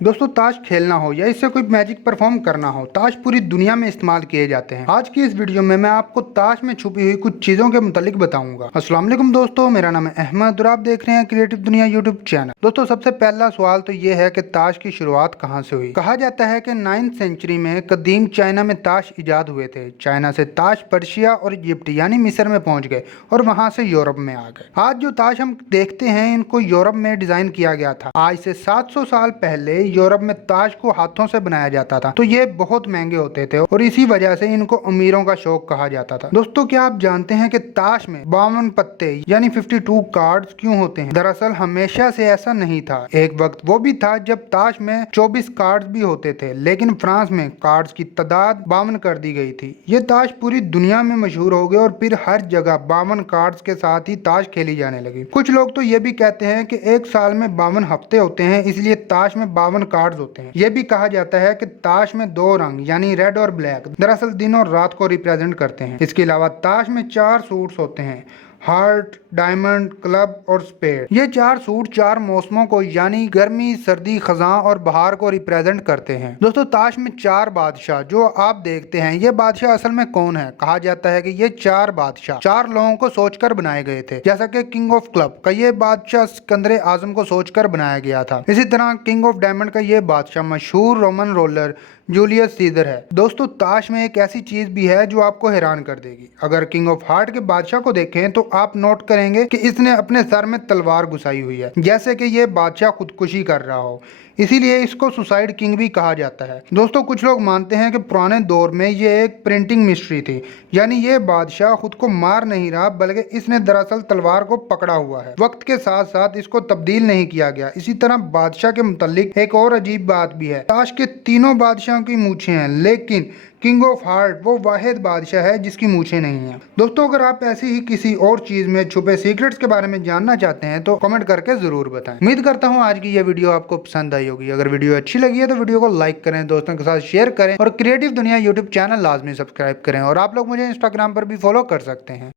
दोस्तों ताश खेलना हो या इससे कोई मैजिक परफॉर्म करना हो, ताश पूरी दुनिया में इस्तेमाल किए जाते हैं। आज की इस वीडियो में मैं आपको ताश में छुपी हुई कुछ चीजों के मुतालिक बताऊंगा। अस्सलाम वालेकुम दोस्तों, मेरा नाम है अहमद और आप देख रहे हैं क्रिएटिव दुनिया यूट्यूब चैनल। दोस्तों सबसे पहला सवाल तो ये है कि ताश की शुरुआत कहाँ से हुई। कहा जाता है कि 9वीं सेंचुरी में कदीम चाइना में ताश इजाद हुए थे। चाइना से ताश पर्शिया और इजिप्ट यानी मिस्र में पहुंच गए और वहां से यूरोप में आ गए। आज जो ताश हम देखते हैं इनको यूरोप में डिजाइन किया गया था। आज से 700 साल पहले यूरोप में ताश को हाथों से बनाया जाता था, तो ये बहुत महंगे होते थे और इसी वजह से इनको अमीरों का शौक कहा जाता था। दोस्तों क्या आप जानते हैं कि ताश में 52 पत्ते यानी 52 कार्ड्स क्यों होते हैं? दरअसल हमेशा से ऐसा नहीं था। एक वक्त वो भी था जब ताश में 24 कार्ड्स भी होते थे, लेकिन फ्रांस में कार्ड्स की तादाद 52 कर दी गई थी। ये ताश पूरी दुनिया में मशहूर हो गए और फिर हर जगह 52 कार्ड्स के साथ ही ताश खेली जाने लगी। कुछ लोग तो ये भी कहते हैं कि एक साल में 52 हफ्ते होते हैं, इसलिए ताश में 52 कार्ड्स होते हैं। यह भी कहा जाता है कि ताश में 2 रंग यानी रेड और ब्लैक दरअसल दिन और रात को रिप्रेजेंट करते हैं। इसके अलावा ताश में 4 सूट्स होते हैं, हार्ट, डायमंड, क्लब और स्पेड। ये 4 सूट 4 मौसमों को यानी गर्मी, सर्दी, खजा और बहार को रिप्रेजेंट करते हैं। दोस्तों ताश में 4 बादशाह जो आप देखते हैं, ये बादशाह असल में कौन है? कहा जाता है कि ये 4 बादशाह 4 लोगों को सोचकर बनाए गए थे। जैसा कि किंग ऑफ क्लब का ये बादशाह सिकंदर आजम को सोचकर बनाया गया था। इसी तरह किंग ऑफ डायमंड का ये बादशाह मशहूर रोमन रोलर जूलियस सीजर है। दोस्तों ताश में एक ऐसी चीज भी है जो आपको हैरान कर देगी। अगर किंग ऑफ हार्ट के बादशाह को देखें तो आप नोट करेंगे कि इसने अपने सर में तलवार घुसाई हुई है, जैसे कि ये बादशाह खुदकुशी कर रहा हो। इसीलिए इसको सुसाइड किंग भी कहा जाता है। दोस्तों कुछ लोग मानते हैं कि पुराने दौर में ये एक प्रिंटिंग मिस्ट्री थी, यानी ये बादशाह खुद को मार नहीं रहा बल्कि इसने दरअसल तलवार को पकड़ा हुआ है। वक्त के साथ साथ इसको तब्दील नहीं किया गया। इसी तरह बादशाह के मुतालिक एक और अजीब बात भी है। ताश के तीनों बादशाह की मूछें हैं, लेकिन किंग ऑफ हार्ट वो वाहिद बादशाह है जिसकी मूछें नहीं है। दोस्तों अगर आप ऐसी ही किसी और चीज में छुपे सीक्रेट्स के बारे में जानना चाहते हैं तो कमेंट करके जरूर बताएं। उम्मीद करता हूँ आज की यह वीडियो आपको पसंद आई होगी। अगर वीडियो अच्छी लगी है तो वीडियो को लाइक करें, दोस्तों के साथ शेयर करें और क्रिएटिव दुनिया यूट्यूब चैनल लाजमी सब्सक्राइब करें। और आप लोग मुझे इंस्टाग्राम पर भी फॉलो कर सकते हैं।